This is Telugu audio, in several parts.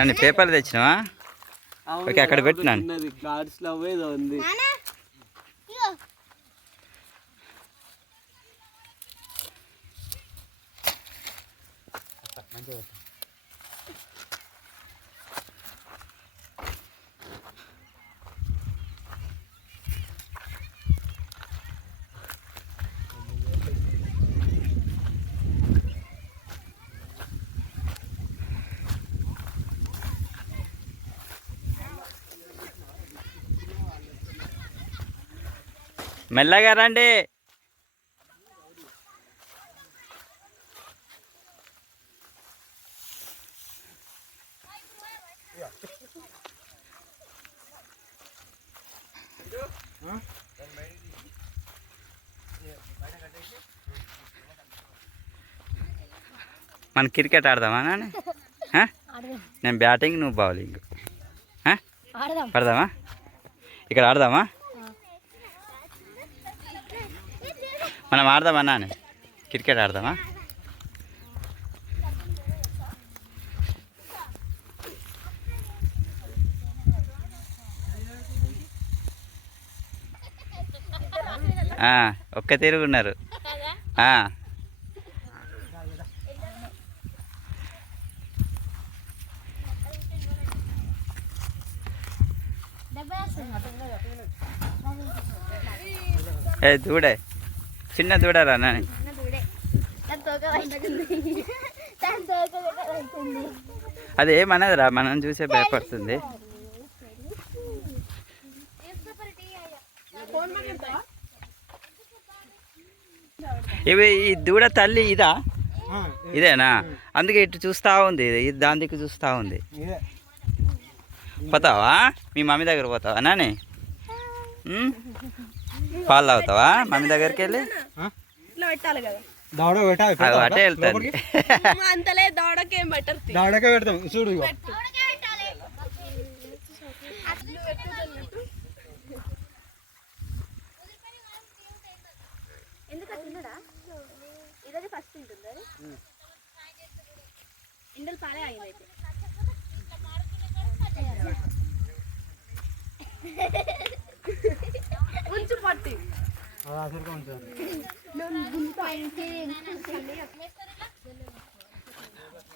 నన్ను పేపర్లు తెచ్చినావా? ఓకే, అక్కడ పెట్టినాను. మెల్లగా రండి. మన క్రికెట్ ఆడదామా నాన్న? నేను బ్యాటింగ్, నువ్వు బౌలింగ్. ఆడదామా? ఇక్కడ ఆడదామా? మనం ఆడదామా నాన్న? క్రికెట్ ఆడదామా? ఒక్క తిరుగున్నారు. ఏ దూడే, చిన్న దూడరా నాని? అది ఏమన్నదిరా, మనం చూసే భయపడుతుంది. ఇవి ఈ దూడ తల్లి ఇదా? ఇదేనా? అందుకే ఇటు చూస్తూ ఉంది, ఇది దాని దిక్కు చూస్తూ ఉంది. పోతావా? మీ మమ్మీ దగ్గర పోతావా నాని? పాలు తాగుతావా మమ్మీ దగ్గరికి వెళ్ళి? అటే వెళ్తాను. చూడు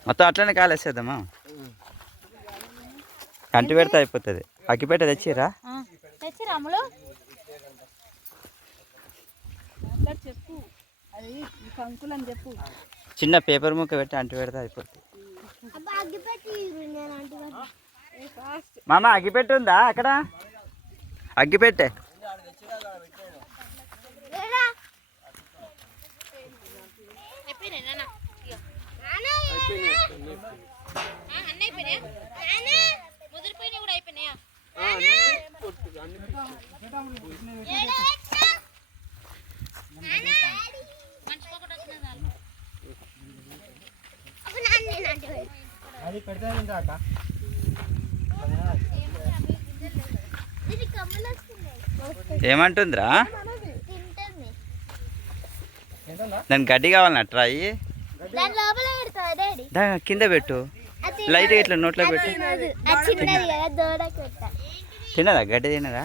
మొత్తం అట్లనే కాలేసేద్దామా? కంటి పెడితే అయిపోతుంది. అగ్గిపెట్ట తెచ్చిరా? చిన్న పేపర్ ముక్క పెట్టి అంటి పెడితే అయిపోతుంది. మామ అగ్గిపెట్టు ఉందా అక్కడ? అగ్గిపెట్టే. ఏమంటుందిరా? దానికి గడ్డి కావాలన్నట్టు రాయి కింద పెట్టు, లైట్ ఇట్లా నోట్లో పెట్టు. తినదా గడ్డి? తినదా?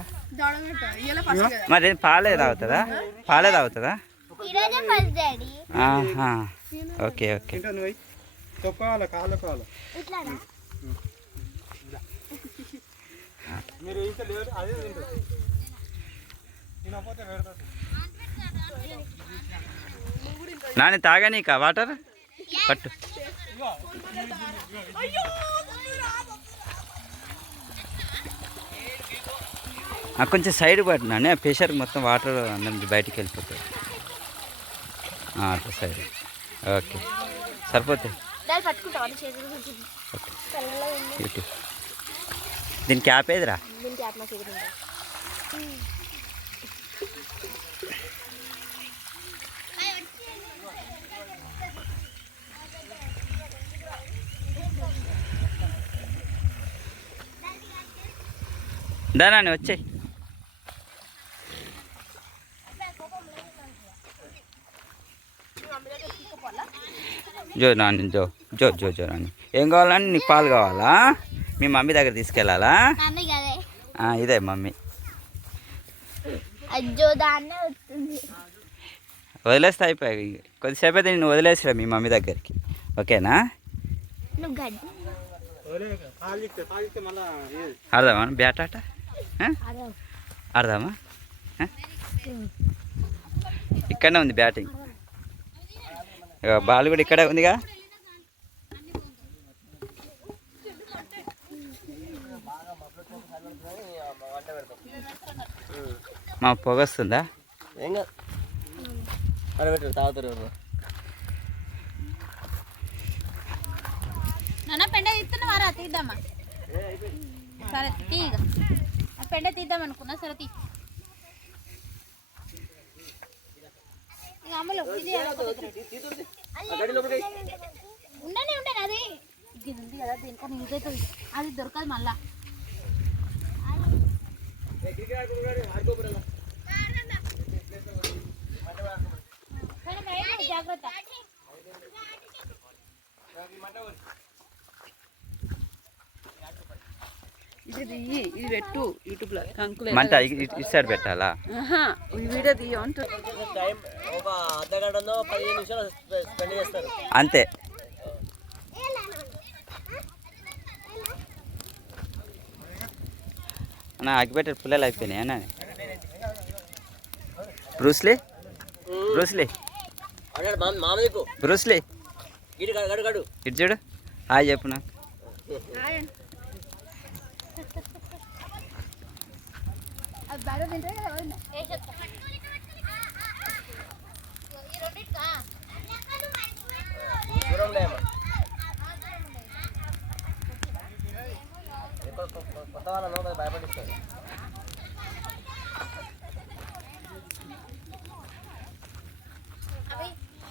మరి పాలే తాగుతుందా? పాలే తాగుతుందా? Okay okay. నాని తాగనీకా వాటర్? పట్టు. కొంచెం సైడ్ పట్టినానే, ప్రెషర్ మొత్తం వాటర్ అందరి బయటికి వెళ్ళిపోతుంది. అట్లా సైడ్. ఓకే సరిపోతుంది. దీని క్యాప్ ఏదిరా? దాని వచ్చాయి. జో నాని జో జో జో జో నాని. ఏం కావాలని? నీకు పాలు కావాలా? మీ మమ్మీ దగ్గర తీసుకెళ్ళాలా? ఇదే మమ్మీ. వదిలేస్తే అయిపోయాయి. కొద్దిసేపు అయితే నేను వదిలేసిరా మీ మమ్మీ దగ్గరికి. ఓకేనా? ఆడదామా బ్యాట్ ఆట? ఆడదామా? ఇక్కడనే ఉంది బ్యాటింగ్. బాల్ కూడా ఇక్కడే ఉందిగా. మా పొగ వస్తుందా? పెండ తీస్తున్నావారా? తీద్దామా? సరే తీగ పెండ తీద్దాం అనుకున్నా. సరే తీ. అమ్మలో ఇది ఉండనే ఉండను. అది ఇది ఉంది కదా, దేనికన్నా యూజ్ అవుతుంది. అది దొరకదు మళ్ళా. జాగ్రత్త. ఇది ఇది పెట్టు యూట్యూబ్లో. కంకులు మంట ఇటు సైడ్ పెట్టాలా? వీడియో తీయ అంతే. అన్న అగ్గిపెట్టే పుల్లలు అయిపోయినాయి అన్న. బ్రూస్లీ బ్రూస్లీ బ్రూస్లీ ఇటు చూడు. హాయ్ చెప్పు నాకు. భయపడిస్తారు.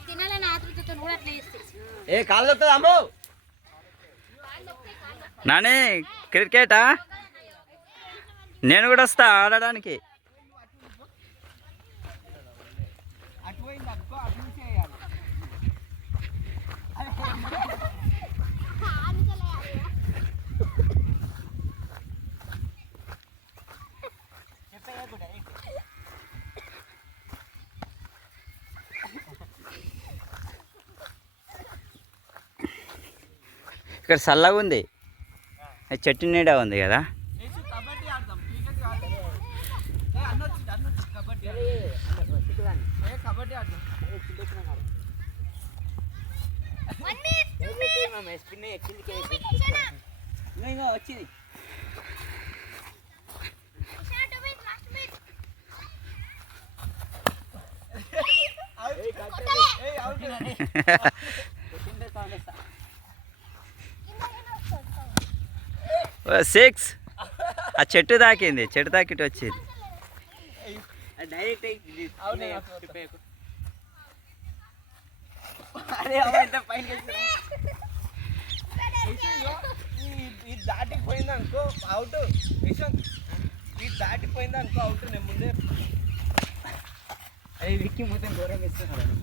తినాలని ఆతృతతో కూడా అట్లా చేస్తే ఏ కాలు దొరుకుతుంది అమ్మో. నాని క్రికెటా? నేను కూడా వస్తా ఆడడానికి. ఇక్కడ చల్లగా ఉంది. చెట్టు నీడ ఉంది కదా. వచ్చింది. సిక్స్. ఆ చెట్టు తాకింది. చెట్టు తాకిట్టు వచ్చింది. ఇది దాటిపోయింది అనుకో అవుట్. ఇది దాటిపోయింది అనుకో అవుట్. నేను ముందే అది విక్కి మొత్తం దూరం ఇస్తున్నాడు.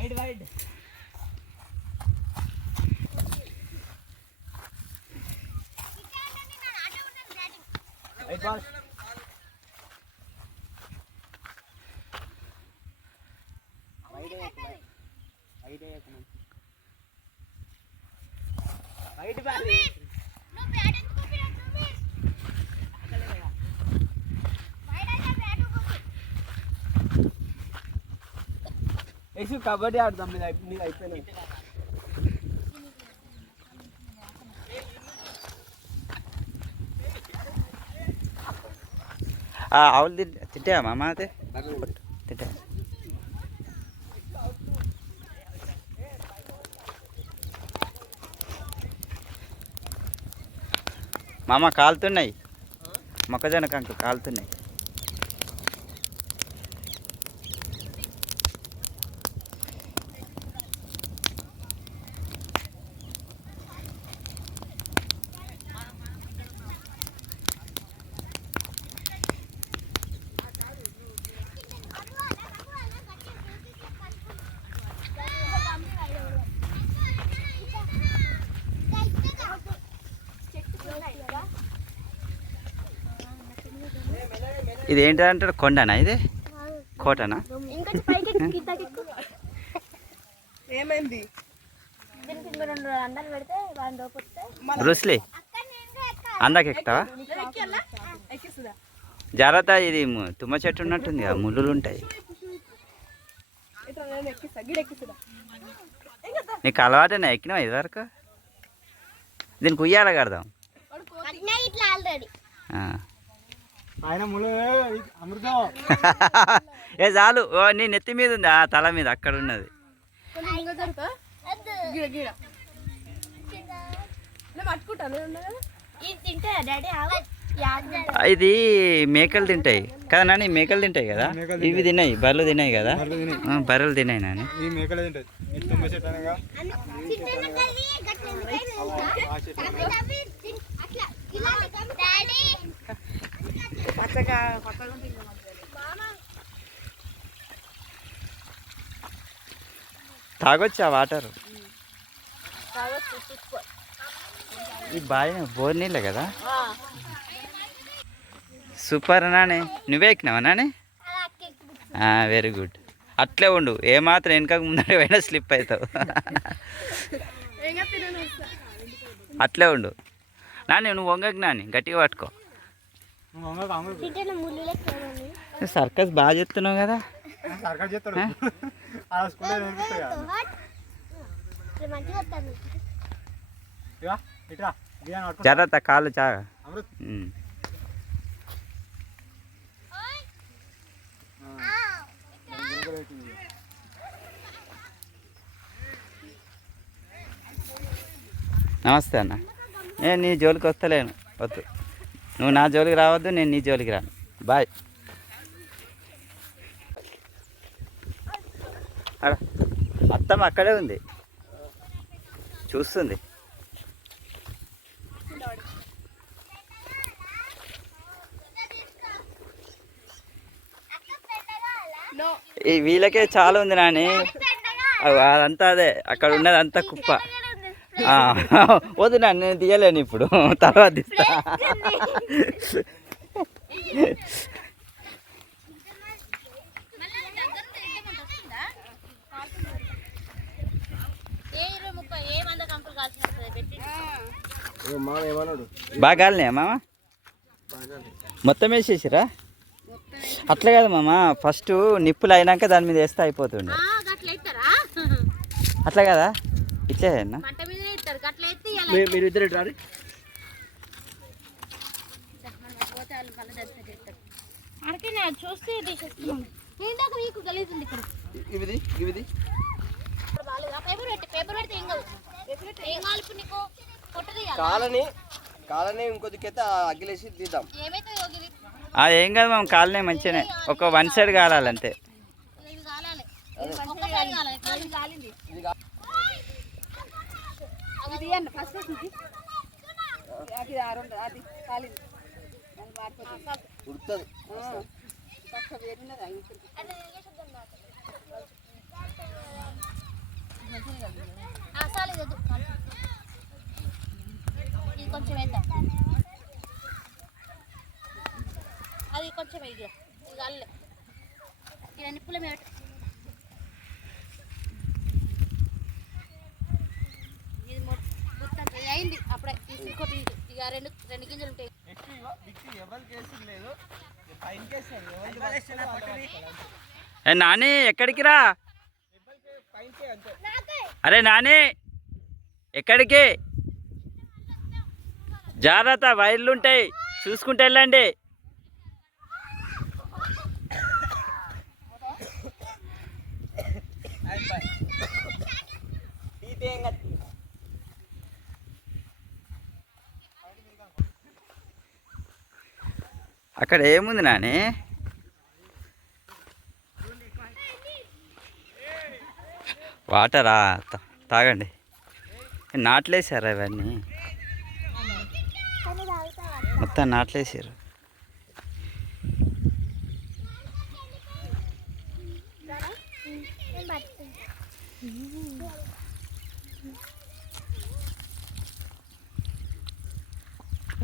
Wide wide ball. Wide ball. Kabaddi ఆడదాం. మీద అయిపోయినాయి. ఆవులు తింటాయా మామ? అదే తింటా. మామ కాలుతున్నాయి. మొక్కజొన్న కంకు కాలుతున్నాయి. ఇది ఏంటంటారు, కొండనా ఇది, కోటనా? ఇంకొంచెం పైకి కిందకెక్కు. ఏమైంది? దీనికి ఇంకో 2 అండాలు పెడితే వాడిని లోపొస్తే బ్రూస్లీ అందాక ఎక్కుతావా? ఎక్కిస్తుందా? జాగ్రత్త, ఇది తుమ్మ చెట్టు ఉన్నట్టుంది కదా, ముళ్ళులు ఉంటాయి. ఇట్లా నేను ఎక్కిస్తా, గిడ ఎక్కిస్తుందా? నీకు అలవాటేనా, ఎక్కినావా ఇదివరకు? దీనికి ఉయ్యాల కడదాం. ఇట్లా ఆల్రెడీ ఆయన ముళ్ళు అమృతం. ఏ చాలు, ఓ నీ నెత్తి మీద ఉంది, ఆ తల మీద అక్కడ ఉన్నది. గిడ గిడ నేను పట్టుకుంటాను ఇది తింటే డాడీ ఆవు ఇది మేకలు తింటాయి కదా నాని, మేకలు తింటాయి కదా, ఇవి తిన్నాయి, బర్రెలు తిన్నాయి కదా. బర్రెలు తిన్నాయి నాని. ఈ మేకలే తింటది. ఈ తుమ్మ చెట్టు అనగా పచ్చగా పచ్చగా ఉంటుంది. తాగొచ్చు ఆ వాటర్. ఈ బావి బోర్ నీళ్ళే కదా. సూపర్ నాని, నువ్వే ఎక్కినావా నాని? Very good. అట్లే ఉండు, ఏమాత్రం వెనకకు ముందర పోయినా స్లిప్ అవుతావు. అట్లే ఉండు నాని, నువ్వు వంగకు నాని, గట్టిగా పట్టుకో. సర్కస్ బాగా చెప్తున్నావు కదా. సర్కస్ చేస్తాడు. ఆ స్కూల్లో నేర్పిస్తాడు కదా. ఇవా ఇట్రా బియ్యాన్ని పట్టుకో. జాగ్రత్త, కాళ్ళు చాగా. అమృత్ నమస్తే అన్న. నేను నీ జోలికి వస్తలేను, వద్దు. నువ్వు నా జోలికి రావద్దు, నేను నీ జోలికి రాను. బాయ్. అత్తమ్మ అక్కడే ఉంది, చూస్తుంది. ఈ వీళ్ళకే చాలా ఉంది నాని. అదంతా అదే, అక్కడ ఉన్నది అంతా కుప్ప. వద్దు నాన్న, నేను తీయలేను ఇప్పుడు, తర్వాత తీస్తా. బాగా కాలినాయా మామ? మొత్తం వేసేసిరా? అట్లా కదా మామ, ఫస్ట్ నిప్పులు అయినాక దాని మీద వేస్తే అయిపోతుండే. అట్లా కదా, ఇచ్చేయన్నా. మీరు ఇద్దరు రారు. చూస్తే ఏంటో మీకు గలీజుంది ఇక్కడ. ఇవిది ఇవిది పేపర్ పెడితే ఏం కాదు. ఏం కావాలి ఇప్పుడు నీకు? కాలని ఇంకొద్దికైతే అగ్గిలేసి తీద్దాం. ఏమైతే అది ఏం కాదు మామ, కాలనే మంచిగానే, ఒక 1 సైడ్ కాలాలంతే. ఇది కాలాలి, ఒక్క సైడ్ కాలాలి. కాలింది అది అన్న ఫస్ట్ అది ఆరుంది, అది కాలింది, అది మారిపోతుంది, ఉడుతుంది. తక్కువ వేరున్నది. ఇది కొంచెం వేద్దాం, అది కొంచెం వేయ. ఇది అల్లే, ఇది నిప్పుల మీద ఇది మొత్తం అయింది. అప్పుడే ఇంకోటి ఇక రెండు గింజలు ఉంటాయి. నాని ఎక్కడికి రా? అరే నాని ఎక్కడికి? జాగ్రత్త, వైర్లు ఉంటాయి, చూసుకుంటూ వెళ్ళండి. అక్కడ ఏముంది నాని? వాటరా, తాగండి. నాట్లేసారా ఇవన్నీ? మొత్తం నాట్లేసారు.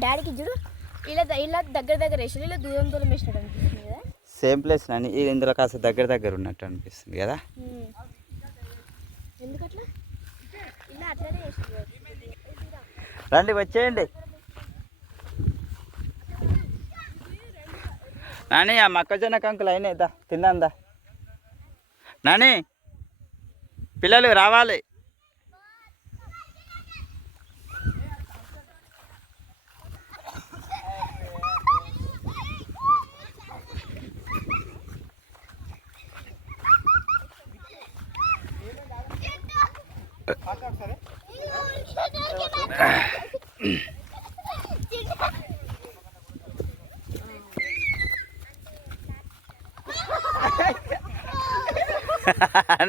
డాడీకి చూడు ఇలా దగ్గర వేసాడు, ఇలా దూరం దూరం వేసినట్టు అనిపిస్తుంది కదా. సేమ్ ప్లేస్ నాని, ఇది ఇందులో కాస్త దగ్గర ఉన్నట్టు అనిపిస్తుంది కదా. ఎందుకట్లా ఇలా అట్లనే వేసింది. రండి వచ్చేయండి నాని. ఆ మొక్కజొన్న కంకులు అయినాయిదా, తిందా నాని. పిల్లలు రావాలి.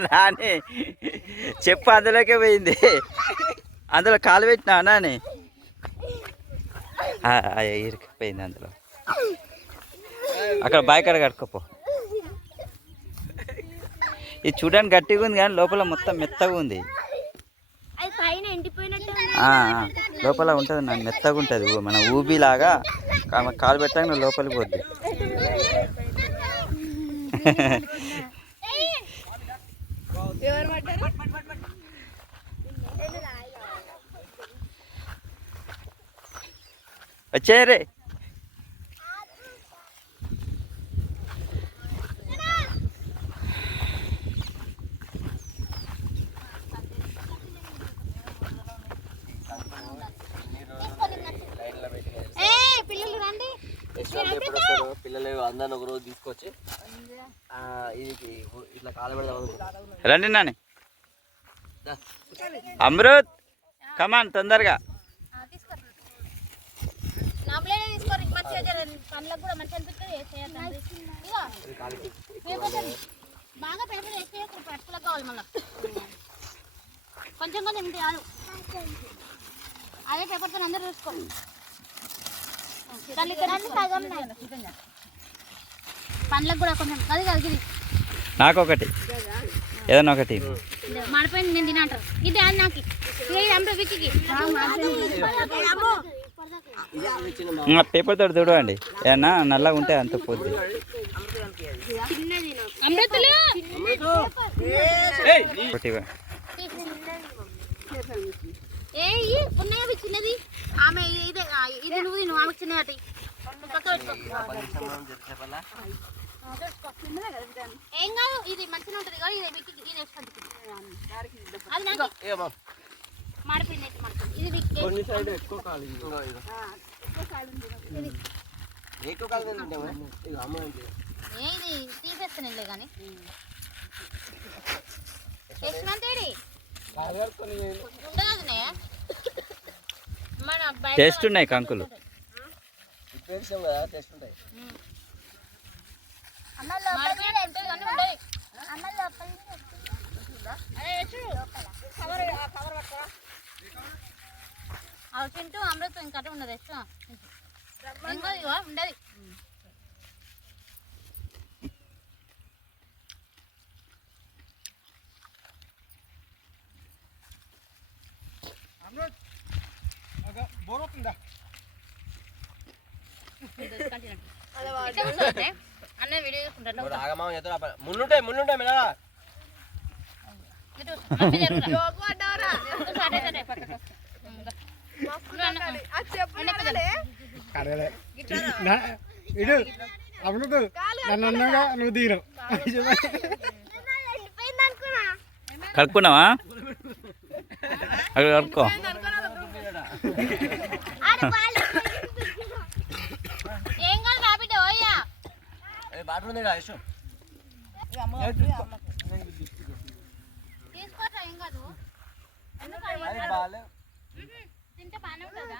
నాని చెప్పు, అందులోకే పోయింది. అందులో కాలు పెట్టినా నాని, ఇరికిపోయింది అందులో. అక్కడ బాయ్ కాడ కట్టుకోపో. ఇది చూడడానికి గట్టిగా ఉంది కానీ లోపల మొత్తం మెత్తగా ఉంది. లోపల ఉంటుంది నాకు, మెత్తగా ఉంటుంది. మన ఊబిలాగా కాలు పెట్టాక లోపలికి పోద్ది. వచ్చేరే. పిల్లలు అందరిని ఒక రోజు తీసుకొచ్చి ఇది ఇట్లా కాలబెడదాం. రండి నాని. అమృత్ కమాన్ తొందరగా. బాగా పేపర్ పట్టుకులకు కావాలి మళ్ళీ కొంచెం కొంచెం ఇంటి కాదు. అదే పేపర్తో అందరూ చూసుకోండి. పండ్లకు కూడా కొంచెం అది కలిగి నాకు ఒకటి, ఏదన్నా ఒకటి మాడిపోయింది. నేను తినంటారు ఇది అది నాకు పేపర్ తోటి చూడండి. ఏమన్నా నల్లగా ఉంటే అంత పోద్ది. చిన్నది ఆమె ఇదే ఇది నువ్వు నువ్వు ఆమెకు చిన్నది. ఏం కాదు, ఇది మంచిగా ఉంటుంది కదా. ఇది ఇది అది నాకు మాడిపోయింది. ఇది తీసేస్తానులే కానీ టేస్ట్ ఉన్నాయి కంకులు. అవి తింటూ అమృతం ఇంకట ఉండదు. ఇష్టం ఉండదు. అన్న వీడియో చూసుకుంటాను. మున్నుంటాయి నువ్వు తీరు కలుపుకున్నావా? అక్కడ కలుపుకో. ఏం కాదు రాబిడ్డ ఓయ్యా తీసుకోవచ్చా? ఏం కాదు. తింటే బాగానే ఉంటుందా?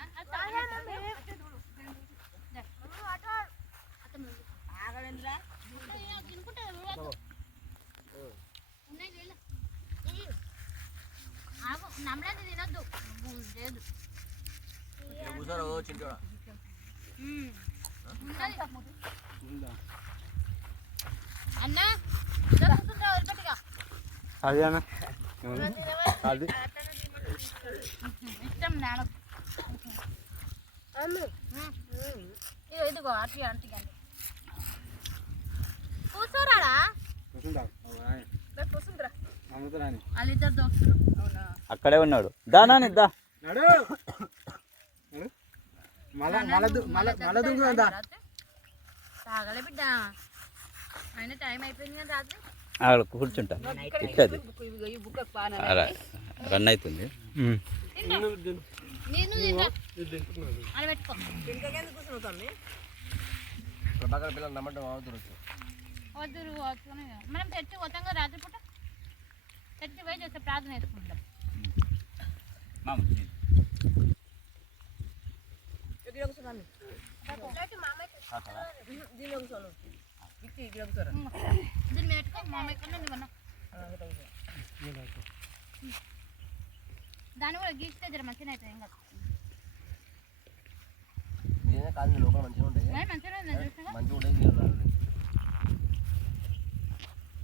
నమ్మలేదు తినద్దు లేదు. అన్నా వదిలిపెట్టిగా అది అన్న ఇష్టం నాన్న అదిగో అటు అంటే కూర్చోరాడా వాళ్ళిద్దరు దోస్తులు. అవునా అక్కడే ఉన్నాడు. దానా దా నడు మళ్ళా దుంగుదా తాగలే బిడ్డ అయినా టైం అయిపోయింది కదా రాత్రి. అక్కడ కూర్చుంటా ఇక్కది ఈ బుక్క పాన రన్ అవుతుంది. నేను తిన్నా అని పెట్టుకో. ప్రభాకర్ పిల్లలు నమ్మంటే అవుతుంది. వద్దు మనం చర్చి పోతాం కదా రాత్రిపూట. చర్చి పోయి చేస్తే ప్రార్థన వేసుకుంటాం. దీన్ని పెట్టుకో మామయ్య కన్నా నువ్వన్నా దాన్ని కూడా గీస్తే జర మంచిగా అవుతుంది. ఏం కాదు కాదు లోపల మంచిగా ఉంటాయి. మంచిగా ఉంది చూసినా మంచిగా ఉంటాయి.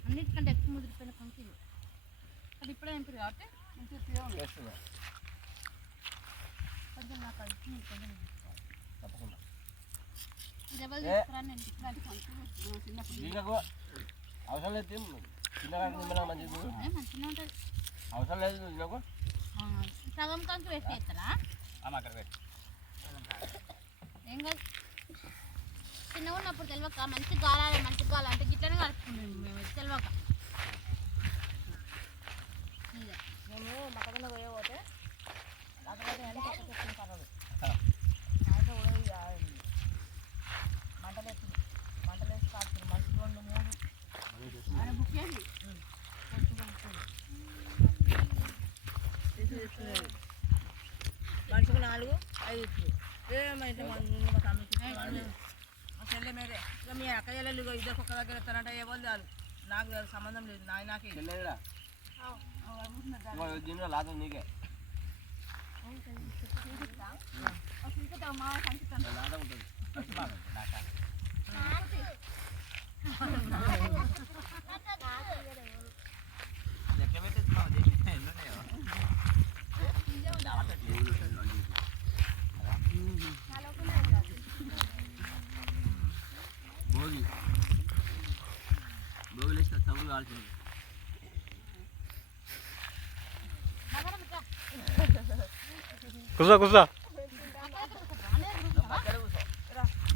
అన్నిటికంటే ఎక్కువ ముదిరిపోయిన కంకి అది ఇప్పుడే ఎంపీ కాబట్టి కొంచెం నాకు అది కొంచెం తప్పకుండా ఇది ఎవరు తీసుకురాని నేను చిన్నప్పుడు అవసరం లేదు. చిన్నగా మంచిది మంచిగా ఉంటుంది. అవసరం లేదు. నాకు సగం కంకి వేస్ట్ చేస్తారా? ఏం కాదు. చిన్నగా ఉన్నప్పుడు తెలియక మంచి గాలి అంటే గిట్లనే కలుపుకుంటాం మేము. తెలియక మేము మక్కన పోతే మంటలేసి కాపుతారు. మనిషి 2 3 ఆయన బుక్ చేసి మనిషికి 4 5 ఏమైతే మా చెల్లె మీరే ఇక మీ అక్క చెల్లెలు ఇద్దరు ఒక్క దగ్గర ఎత్తారంటే ఏ వాళ్ళు చాలు. నాకు సంబంధం లేదు. నాకే దీనిలో లాభం నీకే లాభం ఉంటుంది. భోగి లేచి తమ్ముడు కాల్చింది. కూర్చో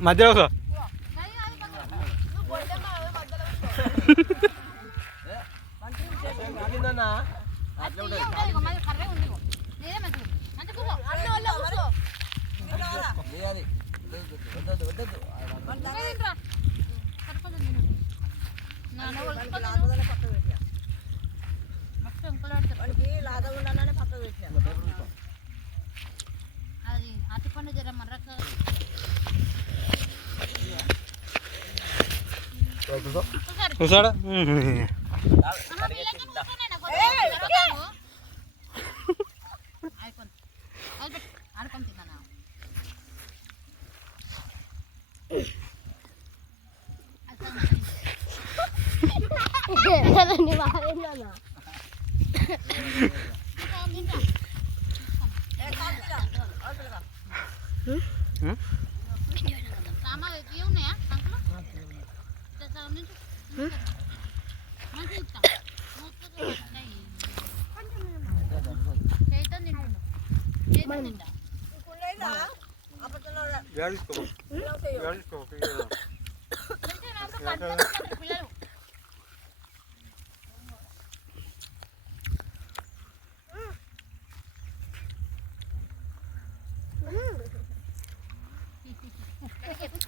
మధ్యలో కూర్చో. అట్లా ఉంటుంది. అది అతిపండు జర మర్రక కూర్చోడా ఆడుకొని తిన్నా ఉన్నాయా అంకులు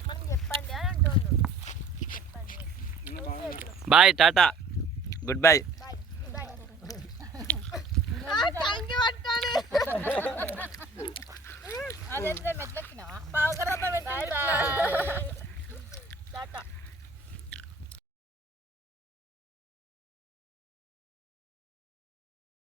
పిల్లలు చెప్పండి అని అంటుండు. Bye ta-ta good bye. అదే మెట్లెక్కినావా?